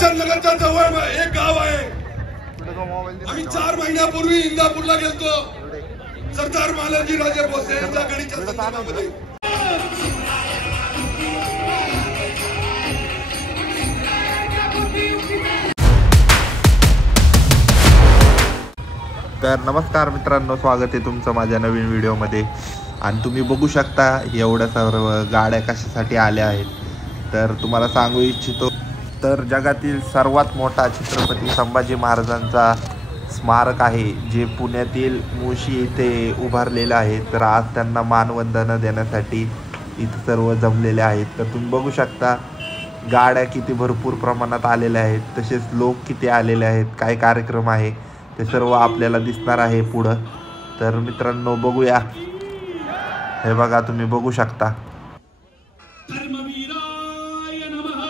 वालचंदनगरच्या जवळ एक गाव आहे. आम्ही 4 महिन्यापूर्वी इंदापूरला गेलतो सरदार मालनजी राजे भोसले यांच्या गडीच्या संदर्भामध्ये. तर नमस्कार मित्रांनो, स्वागत आहे तुमचं माझ्या नवीन व्हिडिओमध्ये. आणि तुम्ही बघू शकता एवढ्या सर्व गाड्या कशासाठी आल्या आहेत. तर तुम्हाला सांगू इच्छितो, तर जगातील सर्वात मोठा छत्रपती संभाजी महाराजांचा स्मारक आहे जे पुण्यातील मुळशी येथे उभारलेलं आहे. तर आज त्यांना मानवंदना देण्यासाठी इथं सर्व जमलेले आहेत. तर तुम्ही बघू शकता गाड्या किती भरपूर प्रमाणात आलेल्या आहेत, तसेच लोक किती आलेले आहेत, काय कार्यक्रम आहे ते सर्व आपल्याला दिसणार आहे पुढं. तर मित्रांनो बघूया. हे बघा, तुम्ही बघू शकता. धर्मवीराय नमः,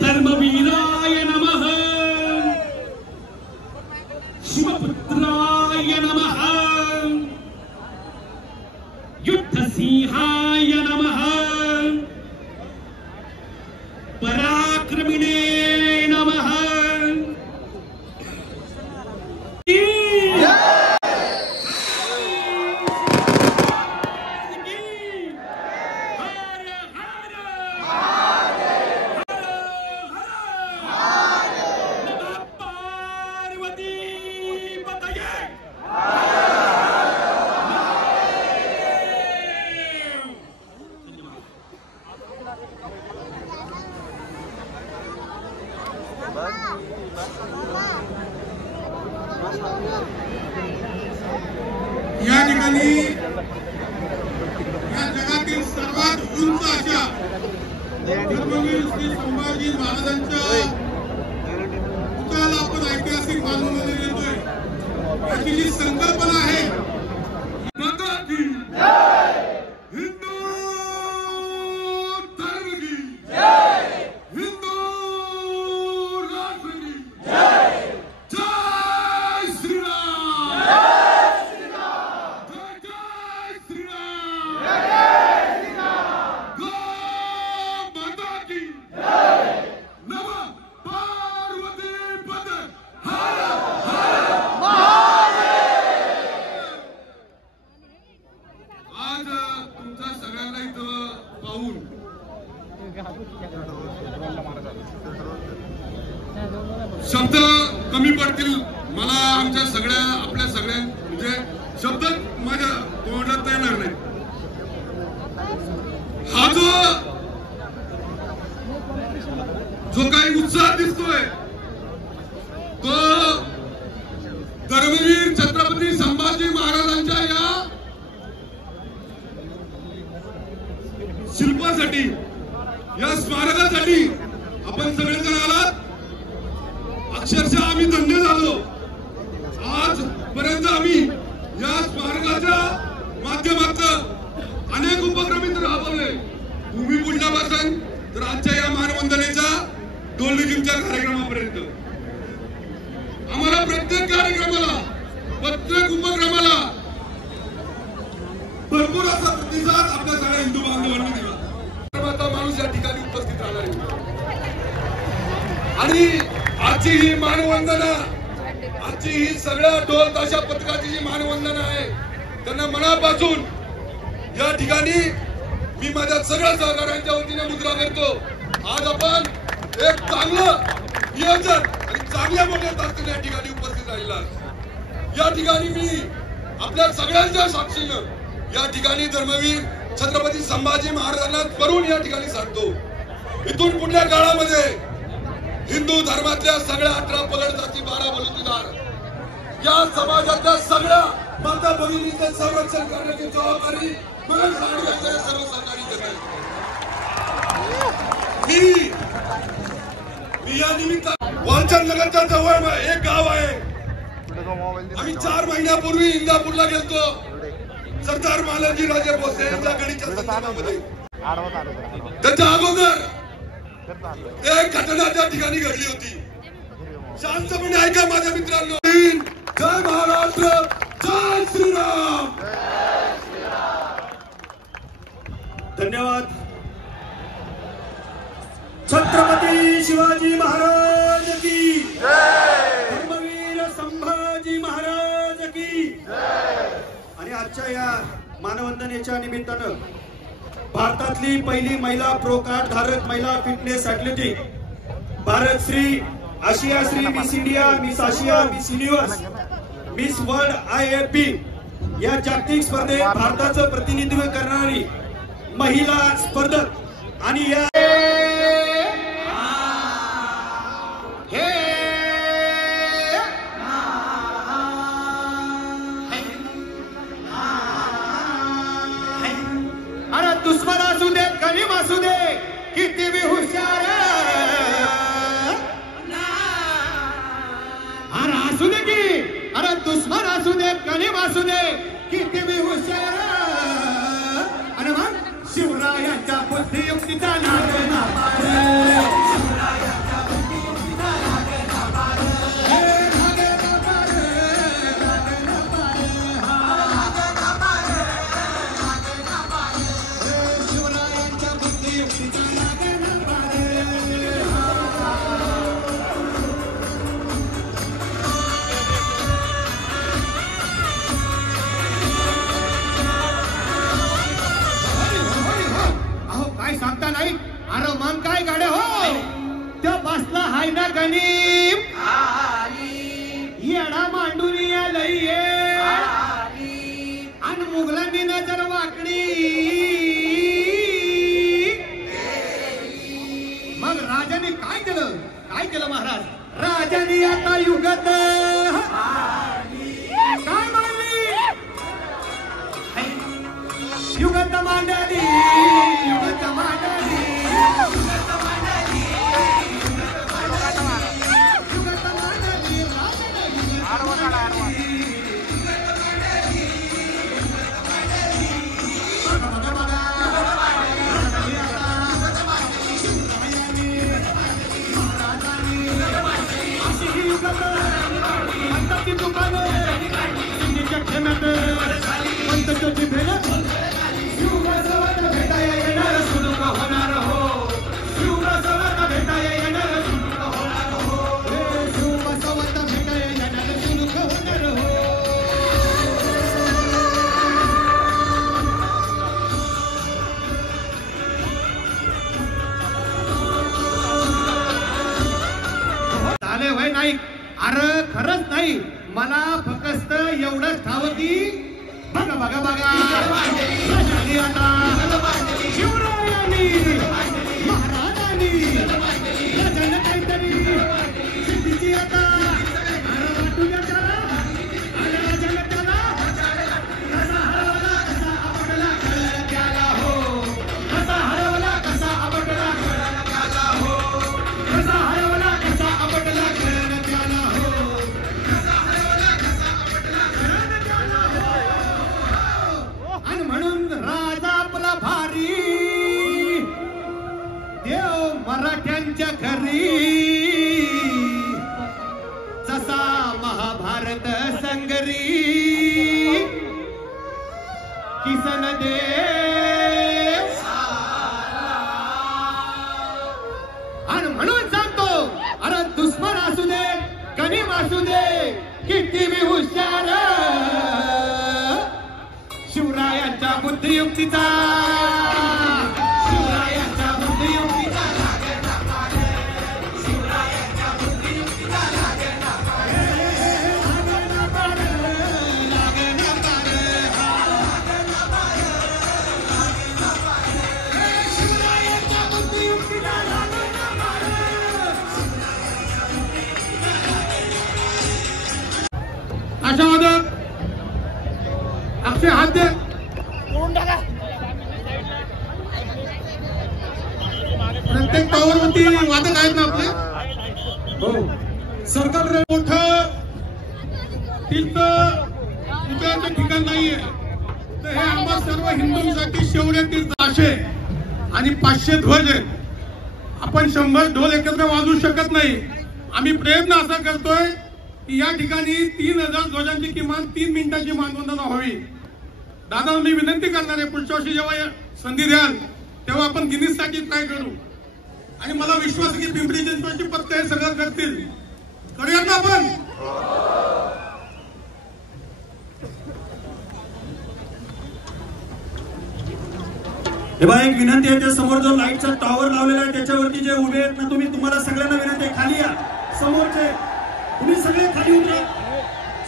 धर्मवीराय नमः, शिवपुत्राय नमः, युद्धसिंहाय नमः, पराक्रमिणे नमः. या ठिकाणी या जगातील सर्वात उंच अशा धर्मवीर श्री संभाजी महाराजांच्या पुतळ्याला आपण ऐतिहासिक मानवंदना देतोय. याची जी संकल्पना आहे, माता की जय, हिंदू धर्म की जय, हिंदू राष्ट्र की जय, जय श्रीराम, शब्द कमी पडतील मला. आमच्या सगळ्या आपल्या सगळ्या म्हणजे शब्द माझ्या तोंडात येणार नाही. हा जो काही उत्साह दिसतोय तो धर्मवीर छत्रपती संभाजी महाराजांच्या या शिल्पासाठी, या स्मारकासाठी आपण सगळेजण आलात. अक्षरशः आम्ही धन्य झालो. आजपर्यंत आम्ही या स्मारकाच्या माध्यमातून अनेक उपक्रम राबवले. भूमिपूजनापासून तर आजच्या या मानवंदनेच्या डोलनिगीच्या कार्यक्रमापर्यंत आम्हाला प्रत्येक कार्यक्रमाला, प्रत्येक उपक्रमाला भरपूर असा प्रतिसाद आपल्या सगळ्या हिंदू बांधवांनी दिला. धर्माचा माणूस या ठिकाणी उपस्थित राहणार आहे. आणि आजची ही मानवंदना, आजची ही सगळ्या ढोल ताशा पथकाची जी मानवंदना आहे, त्यांना मनापासून या ठिकाणी मी माझ्या सगळ्या सहकाऱ्यांच्या वतीने मुद्रा करतो. आज आपण एक चांगलं नियोजन आणि चांगल्या मोठ्या ताकदीने या ठिकाणी उपस्थित राहिला. या ठिकाणी मी आपल्या सगळ्यांच्या साक्षीनं या ठिकाणी धर्मवीर छत्रपती संभाजी महाराजांना करून या ठिकाणी सांगतो, इथून पुढल्या काळामध्ये हिंदू धर्मातल्या सगळ्या 18 पगड जाती, 12 बलुतेदार या समाजातल्या सगळ्या माता भगिनींचं संरक्षण करण्याची जबाबदारी मला सर्व सरकारी करते. मी या निमित्तानं वालचंदनगरच्या जवळ एक गाव आहे. आम्ही 4 महिन्यापूर्वी इंदापूरला गेलतो सरदार मालनजी राजे भोसले यांच्या गडीच्या संदर्भामध्ये. त्याच्या अगोदर एक घटना त्या ठिकाणी घडली होती. शांतपणे ऐका माझ्या मित्रांनो. जय महाराष्ट्र, जय श्रीराम. धन्यवाद. संभाजी महाराज की धर्मवीर संभाजी महाराज की। आणि आजच्या या मानवंदनेच्या निमित्तानं भारतातली पहिली महिला प्रो कार्ड धारक महिला fitness athletic Bharat Shri Asia Shri Miss India Miss Asia Miss Universe Miss World IFB या जागतिक स्पर्धेत भारताचं प्रतिनिधित्व करणारी महिला स्पर्धक आणि या अरे दुश्मन असू दे गनीम असू दे किती बी हुशार अरे असू दे की अरे दुश्मन असू दे गनीम असू दे किती बी हुशार आणि मग शिवरायांच्या बुद्धियुक्तीचा नाद ना सांगता नाही अरे मग काय गाड्या हो त्या बसला हाय ना गणिम येडा मांडून लई आणि मुघलांनी नजर वाकडी मग राजाने काय केलं महाराज राजाने आता युगत काय मांडली युगत मांडली युगत मांडली अरे खरंच नाही मला फक्त एवढंच ठाव की बघा बघा बघा आता शिवरायांनी महाराजांनी राजांना काहीतरी सिद्धीची आता तुझ्या त्याला अरे राजाला त्याला कसा हरवला कसा आपटला कळलं त्याला हो कसा हरवला कसा आपटला कळलं त्याला हो कसा हरवला कसा आपटला कळलं त्याला हो कसा हरवला कसा आपटला कळलं त्याला हो आणि म्हणून राजा आपला भारी देव मराठ्यांच्या घरी जसा महाभारत संगरी किसन देव आणि म्हणून सांगतो अरे दुश्मन असू दे गनीम असू दे किती बी हुशार शिवरायांच्या बुद्धियुक्तीचा शिवरायांच्या बुद्धियुक्तीचा लागेना पार शिवरायांच्या बुद्धियुक्तीचा लागेना पार लागेना पार लागेना पार लागेना पार लागेना पार शिवरायांच्या बुद्धियुक्तीचा लागेना पार अशा वादक अक्षय हात दे प्रत्येक पावरवरती वादक आहेत ना आपले हो सरकार मोठं तीर्थाचं ठिकाण नाहीये तर हे आम्हा सर्व हिंदूंसाठी शौर्य तीर्थ असे आणि 500 ध्वज आहेत आपण 100 ढोल एकत्र वाजवू शकत नाही आम्ही प्रयत्न असा करतोय की या ठिकाणी 3000 ध्वजांची किमान 3 मिनिटांची मानवंदना व्हावी दादा मी विनंती करणार आहे पुढच्या वर्षी जेव्हा संधी द्याल तेव्हा आपण गिनीजसाठी ट्राय करू आणि मला विश्वास की पिंपरी चिंचवडची पत्ते हे सगळं करतील. करूयात ना आपण. हे बघा एक विनंती आहे, त्या समोर जो लाईटचा टॉवर लावलेला आहे त्याच्यावरती जे उभे आहेत ना तुम्हाला सगळ्यांना विनंती आहे खाली या. समोरचे तुम्ही सगळे खाली उतरा.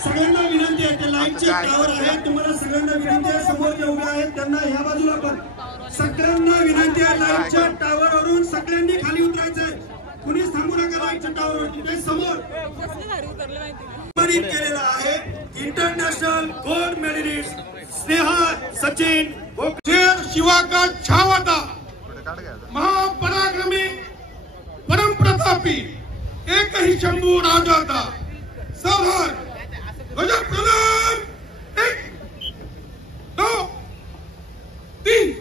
सगळ्यांना विनंती आहे, ते लाईटचे टॉवर आहे, तुम्हाला सगळ्यांना विनंती आहे, समोर जे उभे आहेत त्यांना ह्या बाजूला पण सगळ्यांना विनंती आहे, लाईटच्या टॉवरवरून सगळ्यांनी खाली उतरायचंय. कुणीच थांबू नका लाईटच्या टॉवरवरती. ते समोर केलेला आहे international gold medalist Sneha Sachin शिवाका छावता महापराक्रमी परमप्रतापी एकही शंभू राजाता साधार गजर प्रणाम. 1 2 3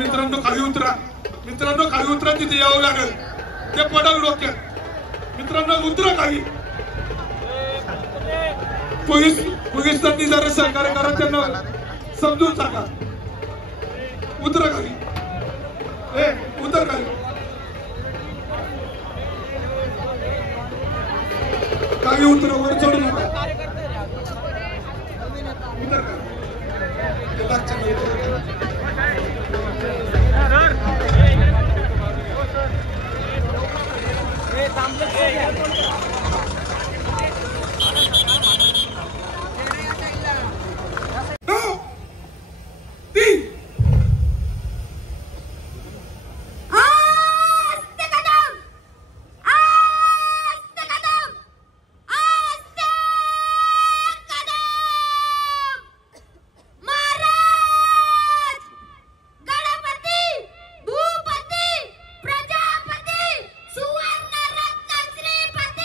मित्रांनो खाली उतरा. मित्रांनो खाली उतरा. तिथे यावं लागेल. ते पडल डोक्यात. मित्रांनो उतरा खाली. पोलिसांनी जरा सहकार्य करा. त्यांना समजून सांगा. उतरा खाली. उतर खाली. खाली उतरा. वर चढू नका. उतर खाली. प्रजापती सुवर्ण रत्न श्रीपती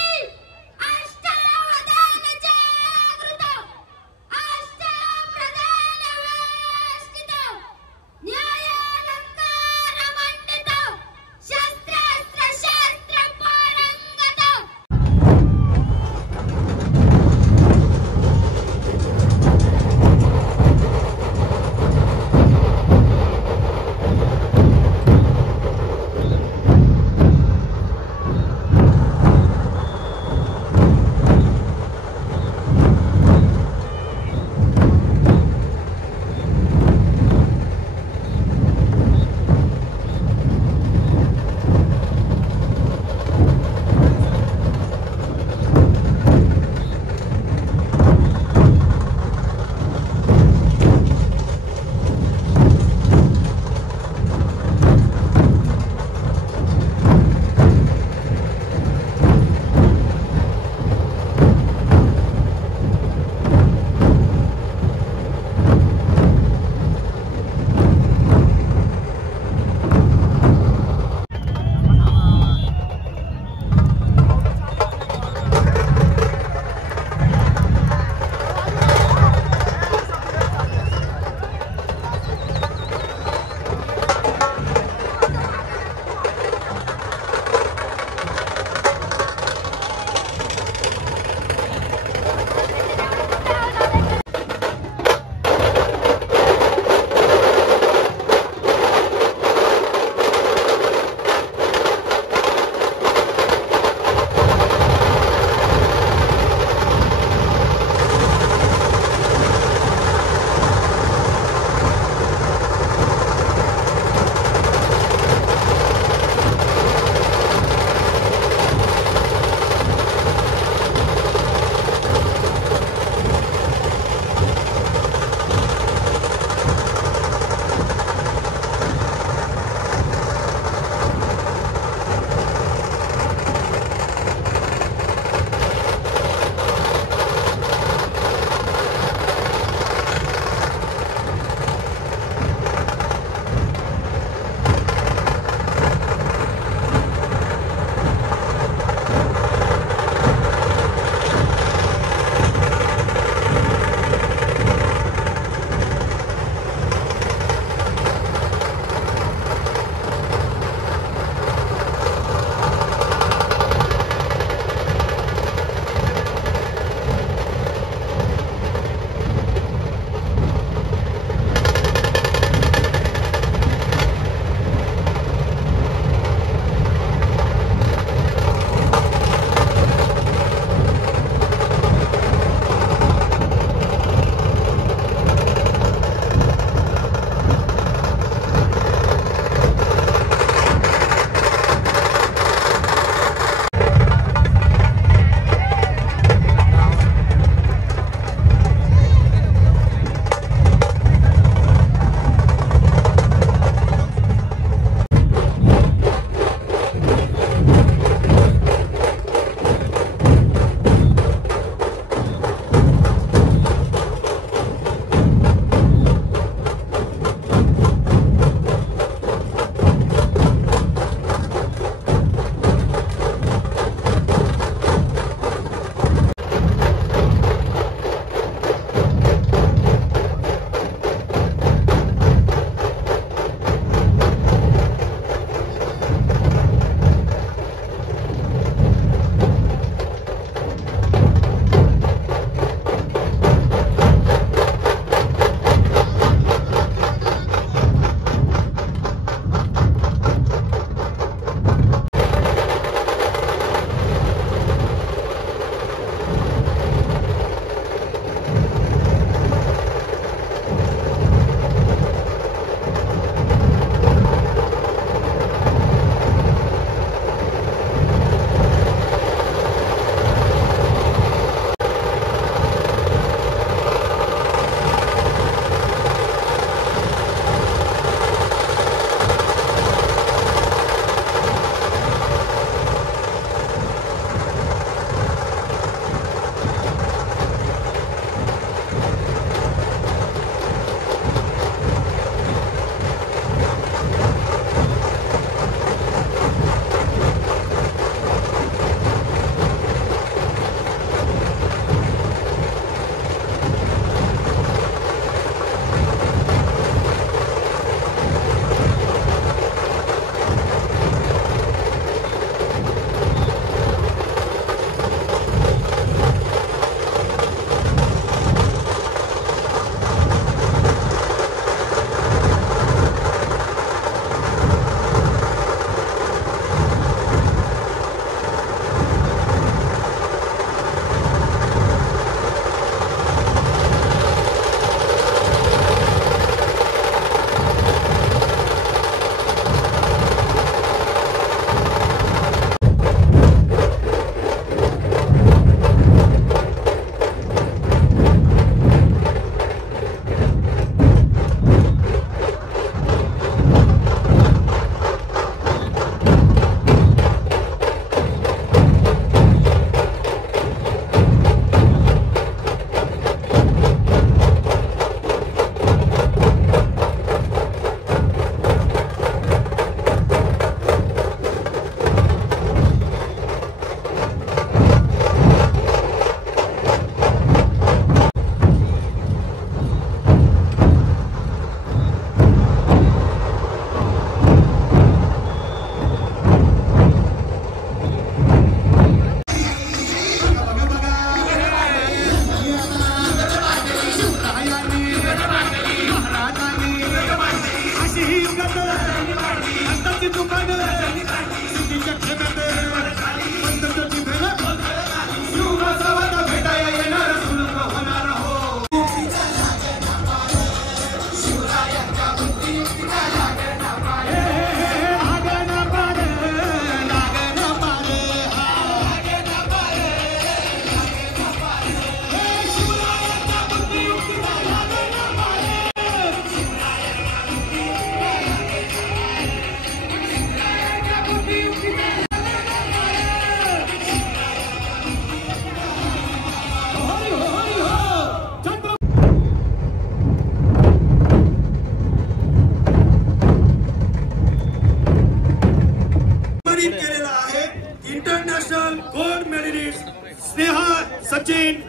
स्नेहा सचिन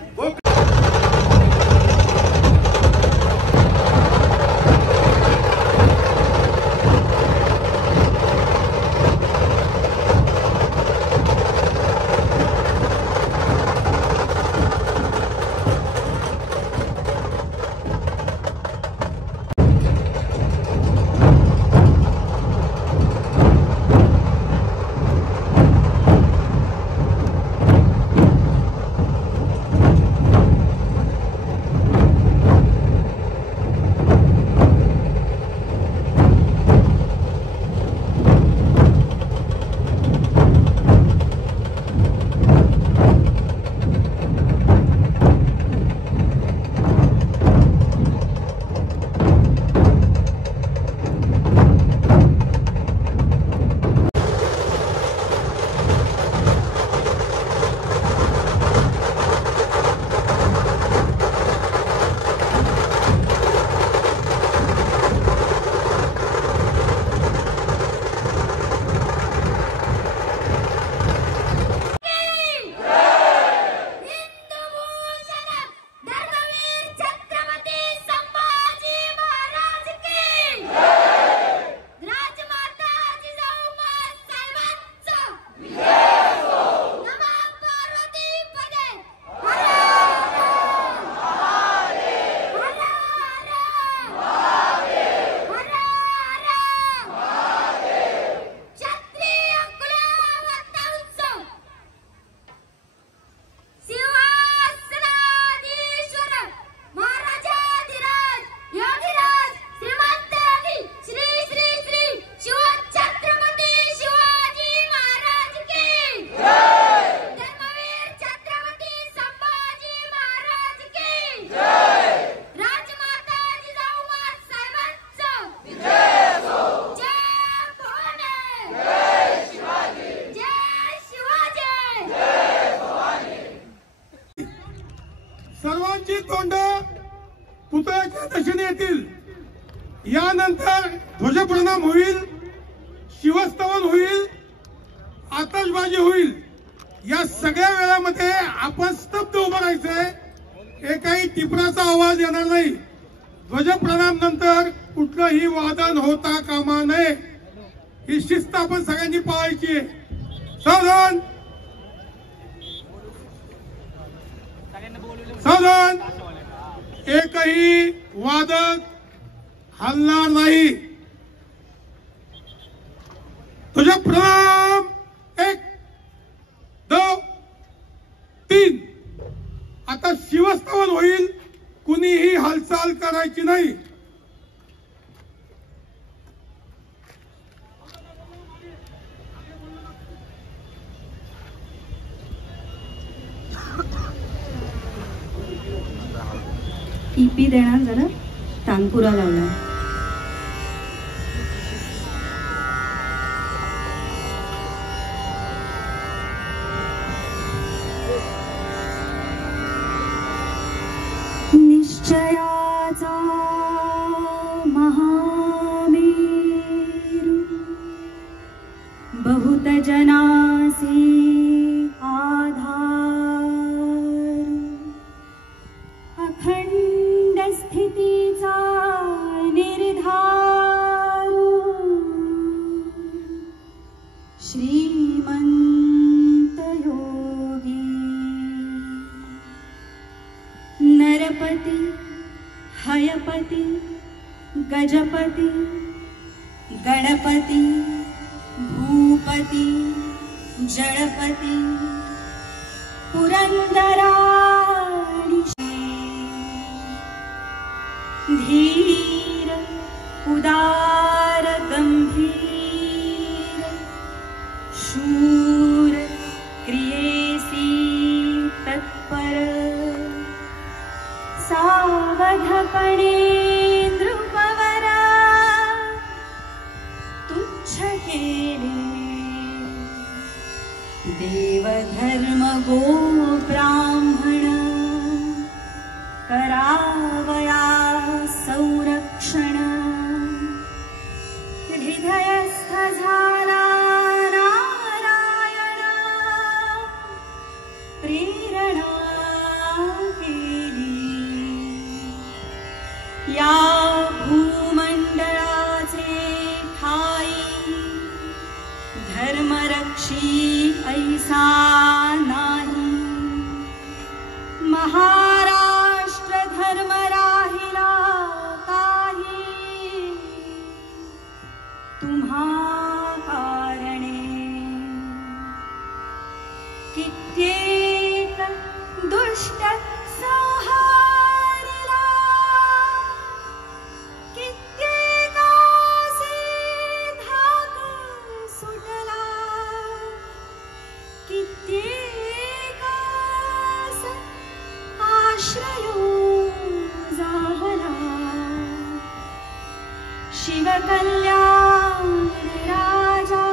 सर्वांची तोंड पुतळ्याच्या दिशेने येतील। यानंतर ध्वजप्रणाम होईल, शिवस्तवन होईल, आतषबाजी होईल। या सगळ्या वेळामध्ये आपण स्तब्ध उभं राहायचंय। एकही टिपराचा आवाज येणार नाही। ध्वजप्रणाम नंतर कुठलंही वादन होता कामा नये, ही शिस्त आपण सगळ्यांनी पाळायची आहे। सावधान सावधान, एकही वादक हलणार नाही। तुझ्या प्रणाम 1 2 3। आता शिवस्तवन होईल, कुणीही हालचाल करायची नाही। टीपी देणार जरा, तानपुरा लावला। निश्चयाचा महामेरू बहुत जनासी आधार, अखंड स्थितीचा निर्धार, श्रीमंत योगी, नरपती हयपती गजपती गणपती भूपती जड़पती पुरंदराणी, धीर उदार गंभीर, शूर क्रियेसी तत्पर, सावधपणे नृपवरा तुच्छ केले, देवधर्म गो ब्राह्मण करावया संरक्षण, हृदयस्थ झाला नारायण, या भूमंडळाचे ठाई धर्मरक्षी ऐसा नाही महाराष्ट्र धर्म राहिला काही तुम्हा कारणे कित्येक दुष्ट संहारिला कित्येकाचे धाक सुटला कित्येकास आश्रयो झाला शिवकल्याण राजा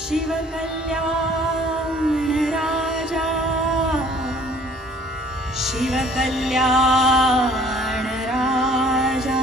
शिवकल्याण राजा शिवकल्याण राजा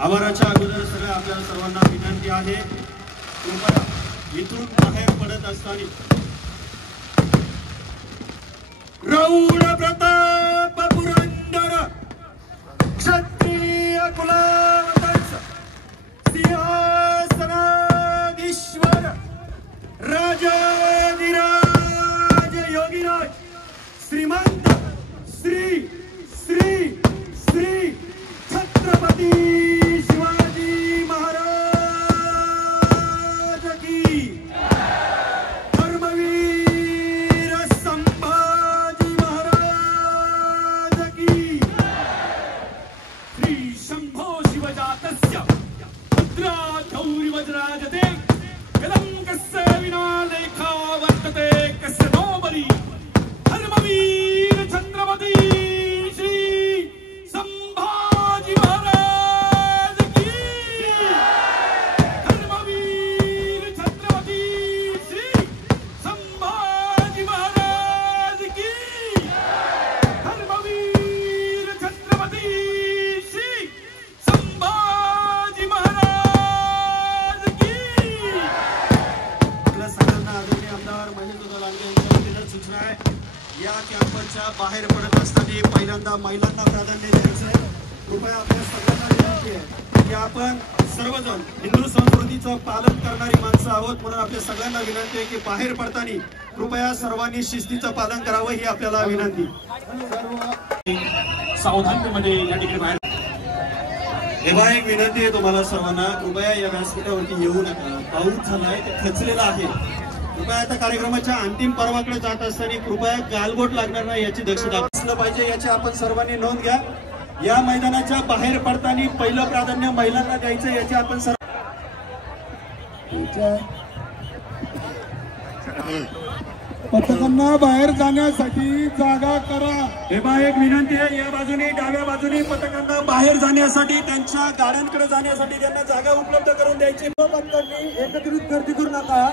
आभाराच्या अगोदर सगळ्या आपल्या सर्वांना विनंती आहे कृपया इथून बाहेर पडत असताना प्रौढ प्रताप पुरंदर क्षत्रिय कुलावतंस सिंहासनाधीश्वर राजाधिराज योगीराज श्रीमंत श्री श्री श्री छत्रपती शिवाजी महाराज की धर्मवीर संभाजी महाराज की श्री शंभो शिवजातस्य मुद्रा गौरी वज्राजते कलंकस्य विना लेखा वर्तते कस्य नो बली धर्मवीर छत्रपती श्री संभाजी महाराज की धर्मवीर छत्रपती श्री संभाजी महाराज की धर्मवीर छत्रपती श्री संभाजी महाराज की आपल्या सगळ्यांना आदरणीय आमदार महेंद्र लांडे यांच्या वतीनं सूचना आहे या कॅम्पसच्या बाहेर पडत असताना पहिल्यांदा महिलांना प्राधान्य द्यायचं आहे कृपया आपल्या सगळ्यांना विनंती आहे की आपण सर्वजण हिंदू संस्कृतीचं पालन करणारी माणसं आहोत म्हणून आपल्या सगळ्यांना विनंती आहे की बाहेर पडताना कृपया सर्वांनी शिस्तीचं पालन करावं ही आपल्याला विनंती सावधानतेमध्ये या ठिकाणी बाहेर तेव्हा एक विनंती आहे तुम्हाला सर्वांना कृपया या व्यासपीठावरती येऊ नका पाऊस झालाय ते खचलेला आहे कृपया आता कार्यक्रमाच्या अंतिम पर्वाकडे जात असताना कृपया गालबोट लागणार नाही याची दक्षता असलं पाहिजे याची आपण सर्वांनी नोंद घ्या या मैदानाच्या बाहेर पडताना पहिलं प्राधान्य महिलांना द्यायचं याची आपण पथकांना बाहेर जाण्यासाठी जागा करा तेव्हा एक विनंती आहे या बाजूने डाव्या बाजूने पथकांना बाहेर जाण्यासाठी त्यांच्या गाड्यांकडे जाण्यासाठी त्यांना जागा उपलब्ध करून द्यायची एकत्रित गर्दी करू नका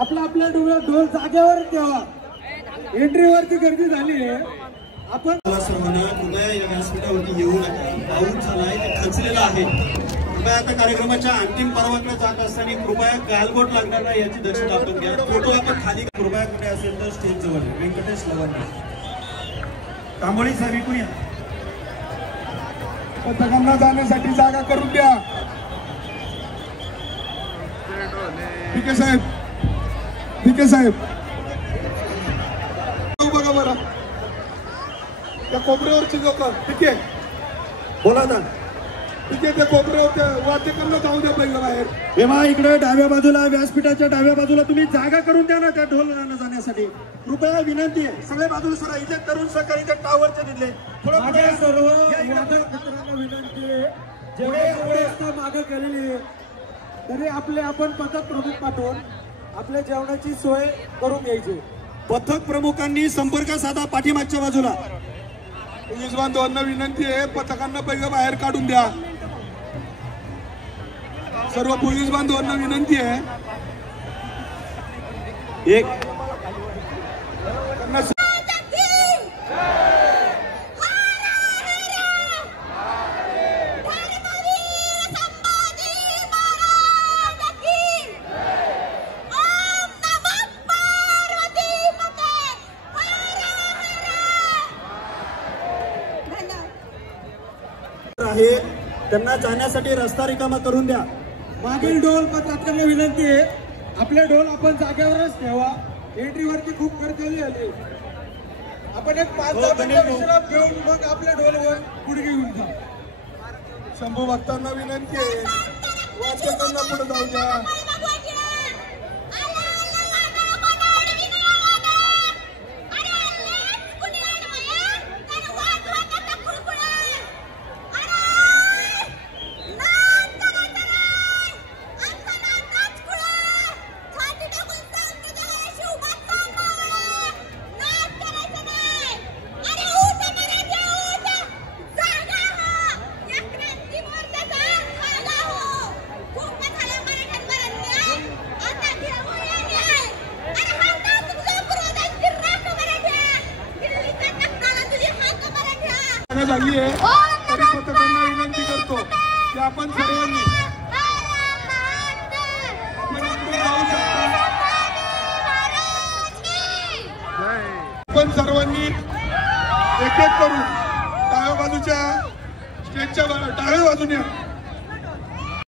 आपल्या ढोल जागेवर ठेवा एंट्रीवरती गर्दी झाली आहे आपण सर्वांना कृपया या व्यासपीठावरती येऊ नका पाऊस झालाय ते खचलेला आहे कृपया आता कार्यक्रमाच्या अंतिम पर्वाकडे जात असताना कृपया गालबोट लागणार नाही याची दक्षता आपण घ्या फोटो आपण खाली कृपया कुठे असेल तर स्टेज जवळ व्यंकटेश लवंडे तांबोळी साहेब इकडून या पथकांना जाण्यासाठी जागा करून द्या ठीक आहे साहेब बघा बरं त्या कोपऱ्यावरची लोक ठीक आहे बोला ना तिथे ते कोपऱ्यावर वाटेकरला जाऊ द्या पहिलं बाहेर. तेव्हा इकडे डाव्या बाजूला व्यासपीठाच्या डाव्या बाजूला तुम्ही जागा करून द्या ना त्या ढोल जाण्यासाठी. कृपया विनंती आहे सगळे बाजूला सरा. इथे तरुण सहकारी इथे टावरचे दिले थोडं विनंती आहे. जेवढे व्यवस्था मागे केलेली आहे तरी आपण पथक प्रमुख पाठवून आपल्या जेवणाची सोय करून घ्यायची. पथक प्रमुखांनी संपर्क साधा पाठीमागच्या बाजूला. पोलीस बांधवांना विनंती आहे पथकांना पहिलं बाहेर काढून द्या. सर्व पोलीस बांधवांना विनंती आहे. एक त्यांना आहे त्यांना जाण्यासाठी रस्ता रिकामा करून द्या. मागील ढोल पथकांना विनंती आहे आपले ढोल आपण जागेवरच ठेवा. एंट्रीवरती खूप गर्दी आली. आपण एक 5-10 मिनिटं विश्राम घेऊन मग आपल्या ढोलवर पुढे घेऊन जा. शंभू भक्तांना विनंती आहे वाचकांना पुढे जाऊ द्या. झाली आहे तरी पथकांना विनंती करतो की आपण सर्वांनी जाऊ शकता. आपण सर्वांनी एक एक करून डाव्या बाजूच्या स्टेजच्या डाव्या बाजूने